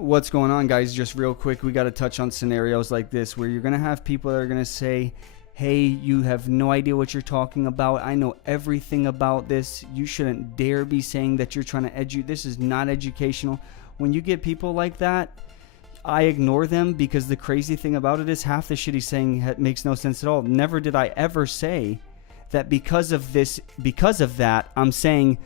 What's going on, guys? Just real quick, we got to touch on scenarios like this where you're going to have people that are going to say, hey, you have no idea what you're talking about. I know everything about this. You shouldn't dare be saying that you're trying to this is not educational. When you get people like that, I ignore them, because the crazy thing about it is half the shit he's saying makes no sense at all. Never did I ever say that because of that, I'm saying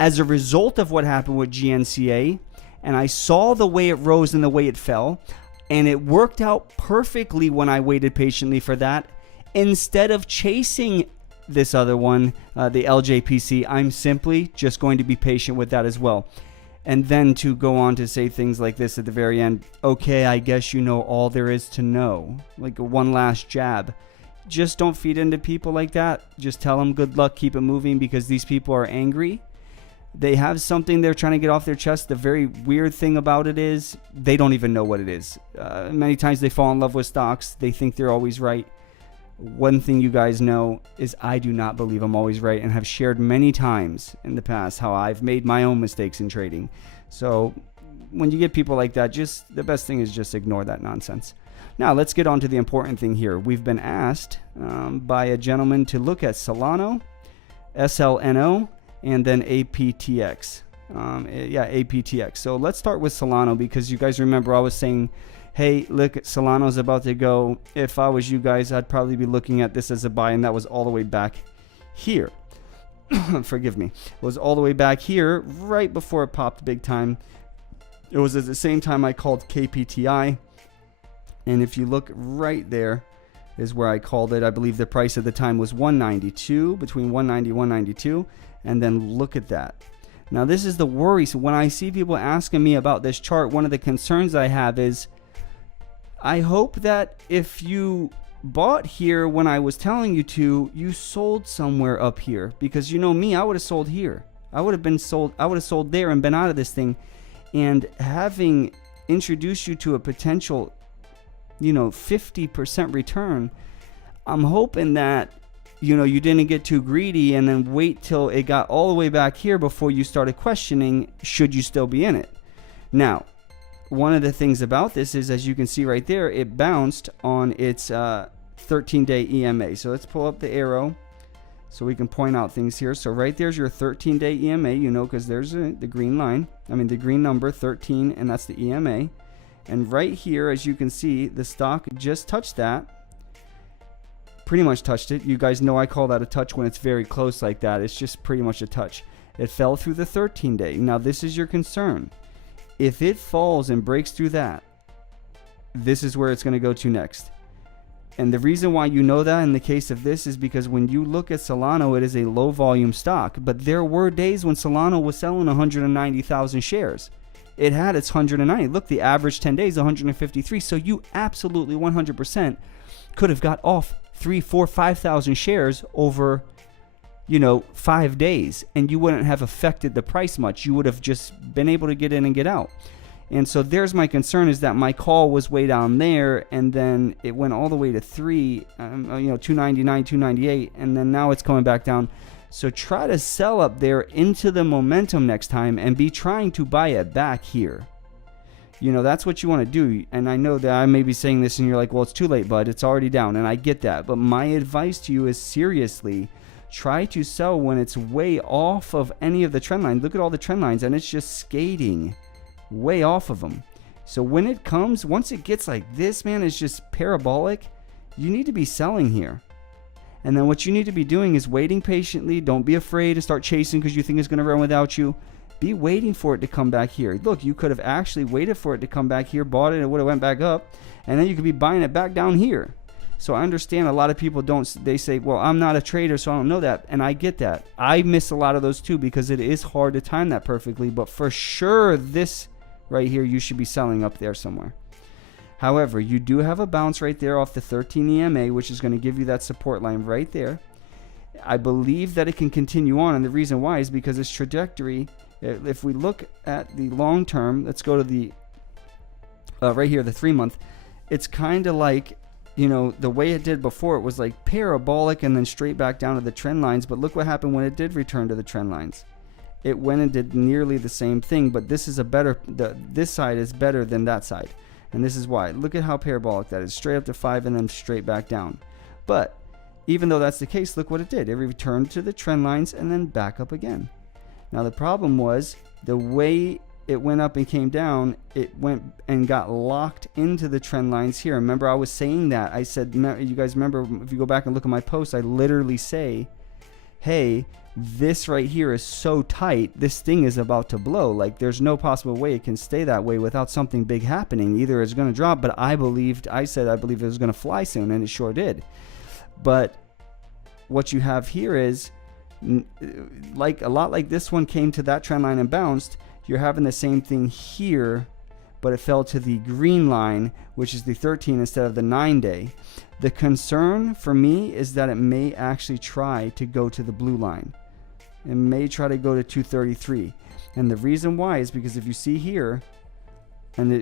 as a result of what happened with GNCA, and I saw the way it rose and the way it fell, and it worked out perfectly when I waited patiently for that. Instead of chasing this other one, the LJPC, I'm simply just going to be patient with that as well. And then to go on to say things like this at the very end, okay, I guess you know all there is to know. Like one last jab. Just don't feed into people like that. Just tell them good luck, keep it moving, because these people are angry. They have something they're trying to get off their chest. The very weird thing about it is they don't even know what it is. Many times they fall in love with stocks. They think they're always right. One thing you guys know is I do not believe I'm always right, and have shared many times in the past how I've made my own mistakes in trading. So when you get people like that, just the best thing is just ignore that nonsense. Now let's get on to the important thing here. We've been asked by a gentleman to look at SLNO, SLNO, and then APTX. APTX. So let's start with SLNO, because you guys remember I was saying, hey, look, SLNO's about to go. If I was you guys, I'd probably be looking at this as a buy, and that was all the way back here. Forgive me. It was all the way back here right before it popped big time. It was at the same time I called KPTI. And if you look right there is where I called it. I believe the price at the time was 192, between 190 and 192. And then look at that. Now this is the worry. So when I see people asking me about this chart, one of the concerns I have is, I hope that if you bought here when I was telling you to, you sold somewhere up here, because you know me, I would have sold here. I would have sold there and been out of this thing. And having introduced you to a potential, 50% return, I'm hoping that you didn't get too greedy and then wait till it got all the way back here before you started questioning, should you still be in it? Now, one of the things about this is, as you can see right there, it bounced on its 13-day EMA. So let's pull up the arrow so we can point out things here. So right there's your 13-day EMA, because there's the green line. The green number, 13, and that's the EMA. And right here, as you can see, the stock just touched that. Pretty much touched it. You guys know I call that a touch when it's very close like that. It's just pretty much a touch. It fell through the 13-day. Now this is your concern. If it falls and breaks through that, this is where it's going to go to next. And the reason why you know that in the case of this is because when you look at SLNO, it is a low volume stock. But there were days when SLNO was selling 190,000 shares. It had its 190. Look, the average 10 days, 153. So you absolutely 100% could have got off 3, 4, 5,000 shares over 5 days, and you wouldn't have affected the price much. You would have just been able to get in and get out. And so there's my concern, is that my call was way down there, and then it went all the way to 299, 298, and then now it's coming back down. So try to sell up there into the momentum next time and be trying to buy it back here. That's what you want to do. And I know that I may be saying this and you're like, well, it's too late, bud. It's already down. And I get that. But my advice to you is, seriously, try to sell when it's way off of any of the trend lines. Look at all the trend lines, and it's just skating way off of them. So when it comes, once it gets like this, man, it's just parabolic. You need to be selling here. And then what you need to be doing is waiting patiently. Don't be afraid to start chasing because you think it's going to run without you. Be waiting for it to come back here. Look, you could have actually waited for it to come back here, bought it, it would have went back up, and then you could be buying it back down here. So I understand a lot of people they say, well, I'm not a trader, so I don't know that. And I get that. I miss a lot of those too, because it is hard to time that perfectly. But for sure, this right here, you should be selling up there somewhere. However, you do have a bounce right there off the 13 EMA, which is going to give you that support line right there. I believe that it can continue on, and the reason why is because its trajectory, if we look at the long term, let's go to the right here, the 3-month, it's kind of like, the way it did before, it was like parabolic and then straight back down to the trend lines. But look what happened when it did return to the trend lines. it went and did nearly the same thing, but this is a better, this side is better than that side. And this is why. Look at how parabolic that is. Straight up to 5 and then straight back down. But even though that's the case, look what it did. It returned to the trend lines and then back up again. Now the problem was the way it went up and came down, it went and got locked into the trend lines here. Remember, I was saying that. I said, you guys remember, if you go back and look at my post, I literally say, hey, this right here is so tight, this thing is about to blow. Like, there's no possible way it can stay that way without something big happening. Either it's going to drop, but I said I believe it was going to fly soon, and it sure did. But what you have here is, like a lot like this one came to that trend line and bounced, you're having the same thing here, but it fell to the green line, which is the 13 instead of the 9-day. The concern for me is that it may actually try to go to the blue line. It may try to go to 233. And the reason why is because if you see here, and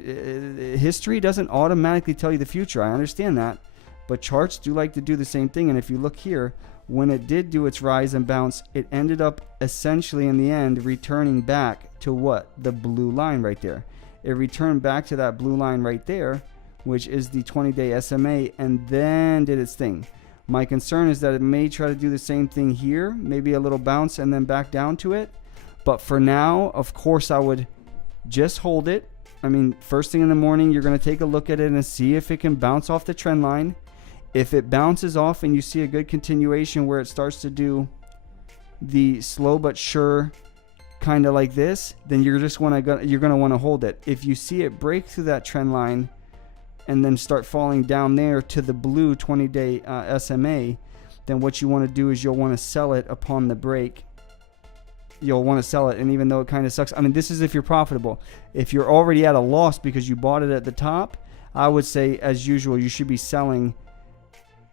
history doesn't automatically tell you the future, I understand that, but charts do like to do the same thing. And if you look here, when it did do its rise and bounce, it ended up essentially in the end returning back to what? The blue line right there. It returned back to that blue line right there, which is the 20-day SMA, and then did its thing. My concern is that it may try to do the same thing here, maybe a little bounce and then back down to it. But for now, of course, I would just hold it. I mean, first thing in the morning, you're going to take a look at it and see if it can bounce off the trend line. If it bounces off and you see a good continuation where it starts to do the slow but sure kind of like this, then you're going to want to hold it. If you see it break through that trend line and then start falling down there to the blue 20-day SMA, then what you want to do is you'll want to sell it upon the break. You'll want to sell it, and even though it kind of sucks, I mean, this is if you're profitable. If you're already at a loss because you bought it at the top, I would say, as usual, you should be selling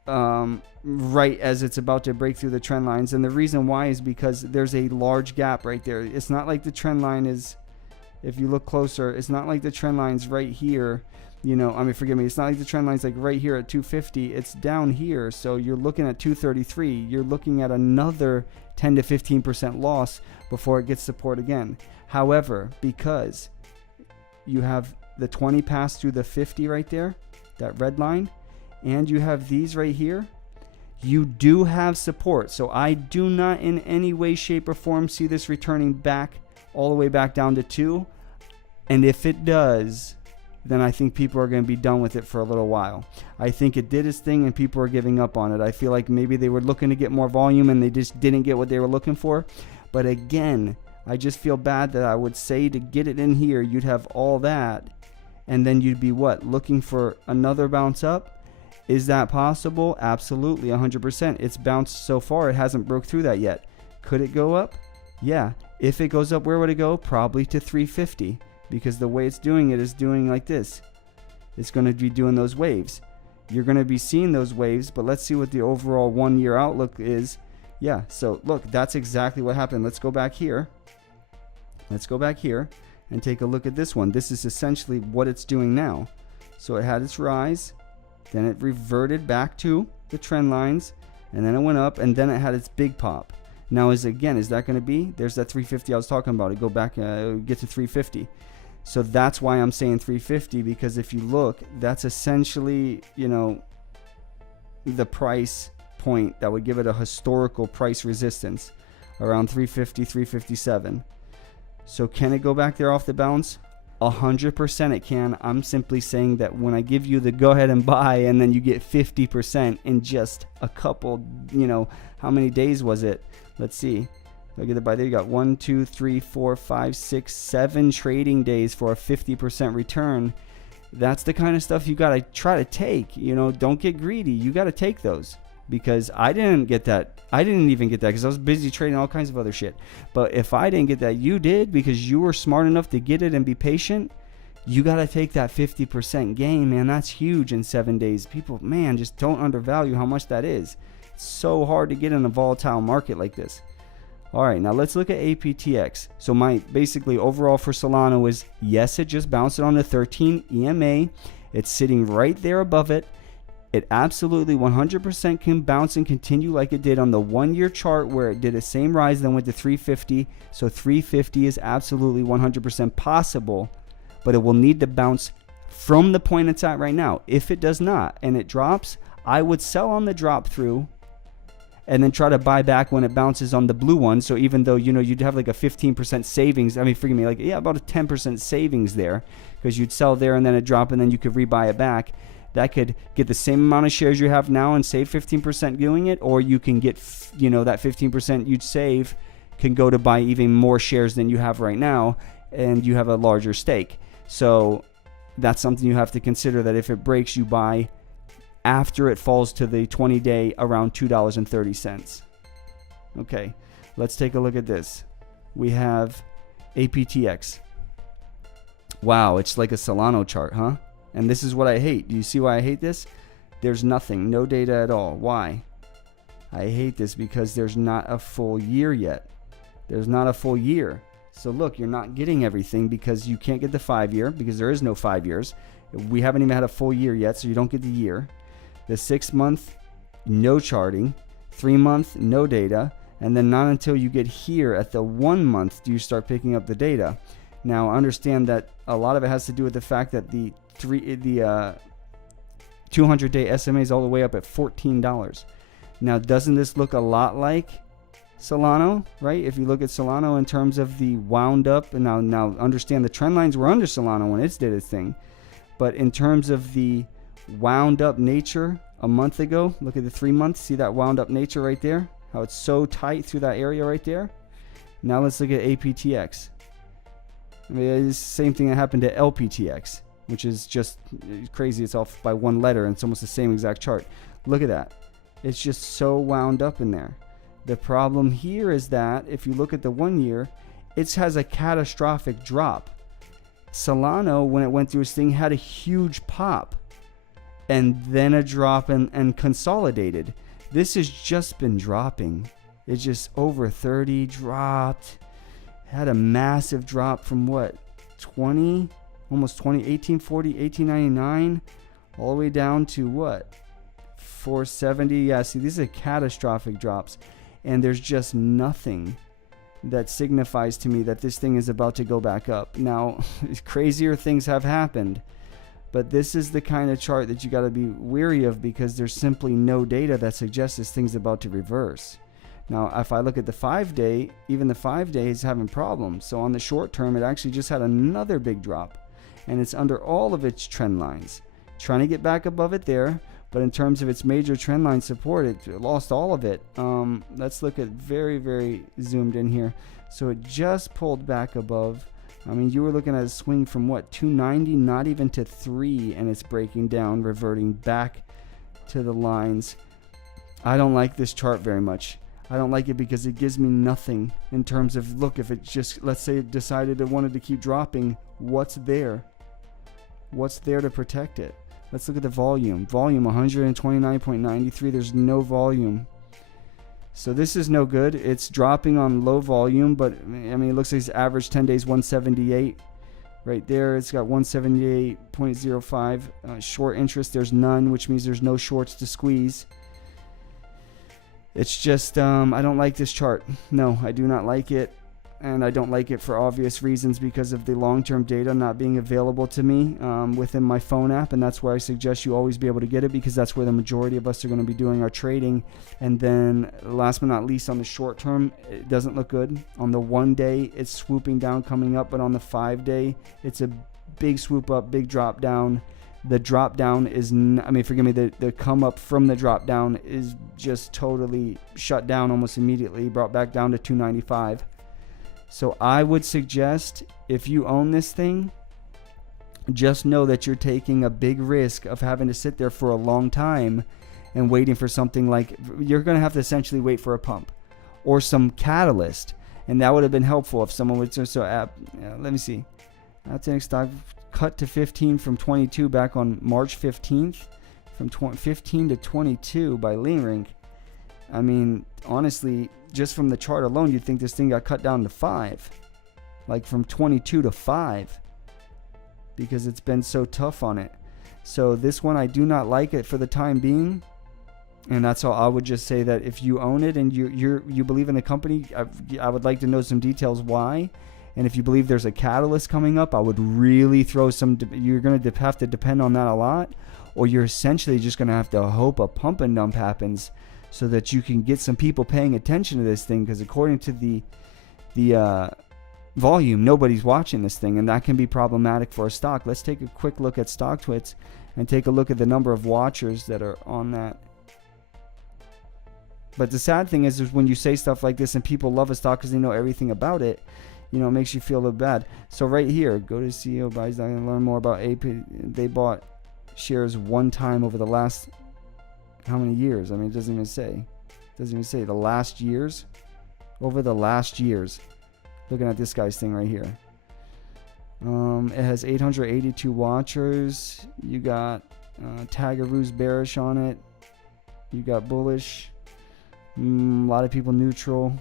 right as it's about to break through the trend lines. And the reason why is because there's a large gap right there. It's not like the trend line is, if you look closer, it's not like the trend line's right here. You know, I mean, forgive me, it's not like the trend line's like right here at 250. It's down here. So you're looking at 233. You're looking at another 10 to 15% loss before it gets support again. However, because you have the 20 pass through the 50 right there, that red line, and you have these right here, you do have support. So I do not in any way, shape, or form see this returning back all the way back down to 2. And if it does, then I think people are going to be done with it for a little while. I think it did its thing and people are giving up on it. I feel like maybe they were looking to get more volume and they just didn't get what they were looking for. But again, I just feel bad that I would say to get it in here, you'd have all that, and then you'd be what? Looking for another bounce up? Is that possible? Absolutely, 100%. It's bounced so far, it hasn't broke through that yet. Could it go up? Yeah. If it goes up, where would it go? Probably to 350, because the way it's doing it is doing like this. It's going to be doing those waves. You're going to be seeing those waves, but let's see what the overall 1 year outlook is. Yeah, so look, that's exactly what happened. Let's go back here. Let's go back here and take a look at this one. This is essentially what it's doing now. So it had its rise, then it reverted back to the trend lines, and then it went up, and then it had its big pop. Now, is that going to be? There's that 350 I was talking about. It go back, get to 350. So that's why I'm saying 350, because if you look, that's essentially, you know, the price point that would give it a historical price resistance around 350, 357. So can it go back there off the bounce? 100% it can. I'm simply saying that when I give you the go ahead and buy, and then you get 50% in just a couple, you know, how many days was it? Let's see. Look at the buy there. You got 1, 2, 3, 4, 5, 6, 7 trading days for a 50% return. That's the kind of stuff you got to try to take. You know, don't get greedy. You got to take those, because I didn't get that. I didn't even get that because I was busy trading all kinds of other shit. But if I didn't get that, you did, because you were smart enough to get it and be patient. You got to take that 50% gain, man. That's huge in 7 days. People, man, just don't undervalue how much that is. It's so hard to get in a volatile market like this. All right, now let's look at APTX. So my basically overall for SLNO is, yes, it just bounced it on the 13 EMA. It's sitting right there above it. It absolutely 100% can bounce and continue like it did on the 1 year chart, where it did the same rise, then went to 350. So 350 is absolutely 100% possible, but it will need to bounce from the point it's at right now. If it does not and it drops, I would sell on the drop through and then try to buy back when it bounces on the blue one. So even though, you'd have like a 15% savings, about a 10% savings there, because you'd sell there and then it drop and then you could rebuy it back. That could get the same amount of shares you have now and save 15% doing it, or you can get, that 15% you'd save can go to buy even more shares than you have right now, and you have a larger stake. So that's something you have to consider, that if it breaks, you buy after it falls to the 20-day around $2.30. Okay, let's take a look at this. We have APTX. Wow, it's like a SLNO chart, huh? And this is what I hate. Do you see why I hate this? There's nothing, no data at all. Why? I hate this because there's not a full year yet. There's not a full year. So look, you're not getting everything because you can't get the 5 year, because there is no 5 years. We haven't even had a full year yet, so you don't get the year. The 6 month, no charting. 3 month, no data. And then not until you get here at the 1 month do you start picking up the data. Now understand that a lot of it has to do with the fact that the 200-day SMA is all the way up at $14. Now, doesn't this look a lot like SLNO, right? If you look at SLNO in terms of the wound up, and now understand the trend lines were under SLNO when it did its thing, but in terms of the wound up nature a month ago, look at the 3 months, see that wound up nature right there, how it's so tight through that area right there. Now let's look at APTX. I mean, it's the same thing that happened to LPTX, which is just crazy. It's off by one letter and it's almost the same exact chart. Look at that. It's just so wound up in there. The problem here is that if you look at the 1 year, it has a catastrophic drop. SLNO, when it went through its thing, had a huge pop and then a drop and consolidated. This has just been dropping. It's just over 30, dropped, had a massive drop from what, 20, almost 20, 1840, 1899, all the way down to what, 470. Yeah, see, these are catastrophic drops, and there's just nothing that signifies to me that this thing is about to go back up. Now, crazier things have happened, but this is the kind of chart that you got to be wary of, because there's simply no data that suggests this thing's about to reverse. Now, if I look at the 5 day, even the 5 day is having problems. So on the short term, it actually just had another big drop, and it's under all of its trend lines, trying to get back above it there. But in terms of its major trend line support, it lost all of it. Let's look at very, very zoomed in here. So it just pulled back above. I mean, you were looking at a swing from what, 290, not even to 3, and it's breaking down, reverting back to the lines. I don't like this chart very much. I don't like it because it gives me nothing in terms of, look, if it just, let's say it decided it wanted to keep dropping, what's there? What's there to protect it? Let's look at the volume. Volume 129.93. There's no volume. So this is no good. It's dropping on low volume, but I mean, it looks like it's average 10 days 178. Right there, it's got 178.05. Short interest, there's none, which means there's no shorts to squeeze. It's just, I don't like this chart. No, I do not like it. And I don't like it for obvious reasons, because of the long-term data not being available to me within my phone app. And that's where I suggest you always be able to get it, because that's where the majority of us are going to be doing our trading. And then last but not least, on the short term, it doesn't look good. On the 1 day, it's swooping down, coming up. But on the 5 day, it's a big swoop up, big drop down. The drop down is, the come up from the drop down is just totally shut down almost immediately, brought back down to 295. So I would suggest, if you own this thing, just know that you're taking a big risk of having to sit there for a long time and waiting for something like, you're going to have to essentially wait for a pump or some catalyst. And that would have been helpful if someone would, let me see. APTX stock cut to 15 from 22 back on March 15th, from 15 to 22 by Leanrink. I mean, honestly, just from the chart alone, you'd think this thing got cut down to 5, like from 22 to 5, because it's been so tough on it. So this one, I do not like it for the time being. And that's all. I would just say that if you own it and you believe in the company, I would like to know some details why. And if you believe there's a catalyst coming up, I would really throw some. You're going to have to depend on that a lot, or you're essentially just going to have to hope a pump and dump happens so that you can get some people paying attention to this thing. Because according to the volume, nobody's watching this thing, and that can be problematic for a stock. Let's take a quick look at StockTwits and take a look at the number of watchers that are on that. But the sad thing is when you say stuff like this and people love a stock because they know everything about it, you know, it makes you feel a little bad. So right here, go to CEO buys and learn more about AP. They bought shares one time over the last how many years? I mean, it doesn't even say. It doesn't even say the last years. Over the last years. Looking at this guy's thing right here. It has 882 watchers. You got Tagaroo's bearish on it. You got bullish. A lot of people neutral.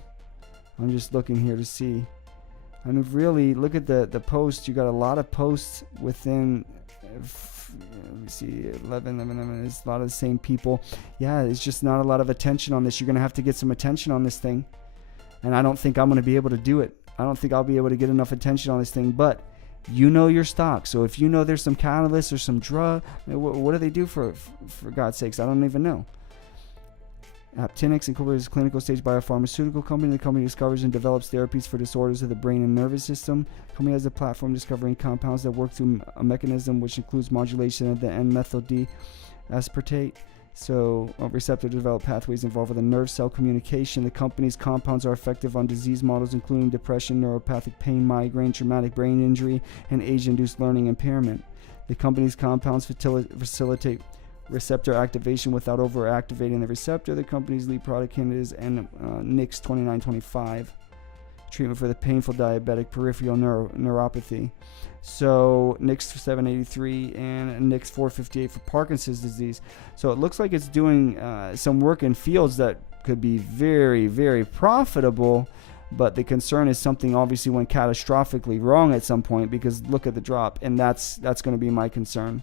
I'm just looking here to see. I mean, really, look at the posts. You got a lot of posts within. Let me see, 11. It's a lot of the same people. Yeah, it's just not a lot of attention on this. You're gonna have to get some attention on this thing, and I don't think I'm gonna be able to do it. I don't think I'll be able to get enough attention on this thing. But you know your stock, so if you know there's some catalyst or some drug, what do they do for God's sakes? I don't even know. APTX Incorporated is a clinical stage biopharmaceutical company. The company discovers and develops therapies for disorders of the brain and nervous system. The company has a platform discovering compounds that work through a mechanism which includes modulation of the N-methyl D aspartate. So receptor develop pathways involved with the nerve cell communication. The company's compounds are effective on disease models including depression, neuropathic pain, migraine, traumatic brain injury, and age-induced learning impairment. The company's compounds facilitate receptor activation without overactivating the receptor. The company's lead product candidate is NIX 2925, treatment for the painful diabetic peripheral neuropathy. So NIX 783 and NIX 458 for Parkinson's disease. So it looks like it's doing some work in fields that could be very, very profitable. But the concern is something obviously went catastrophically wrong at some point, because look at the drop, and that's going to be my concern.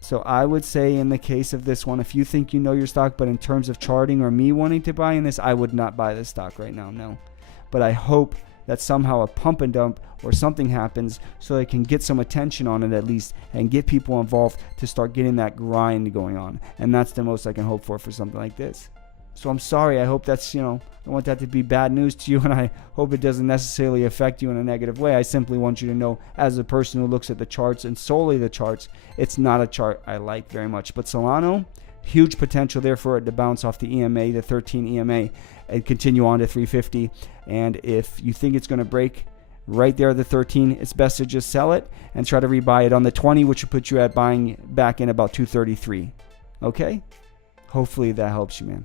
So I would say in the case of this one, if you think you know your stock, but in terms of charting or me wanting to buy in this, I would not buy this stock right now, no. But I hope that somehow a pump and dump or something happens so they can get some attention on it at least and get people involved to start getting that grind going on. And that's the most I can hope for something like this. So I'm sorry. I hope that's, I want that to be bad news to you, and I hope it doesn't necessarily affect you in a negative way. I simply want you to know, as a person who looks at the charts and solely the charts, it's not a chart I like very much. But SLNO, huge potential there for it to bounce off the EMA, the 13 EMA, and continue on to 350. And if you think it's going to break right there at the 13, it's best to just sell it and try to rebuy it on the 20, which will put you at buying back in about 233. Okay? Hopefully that helps you, man.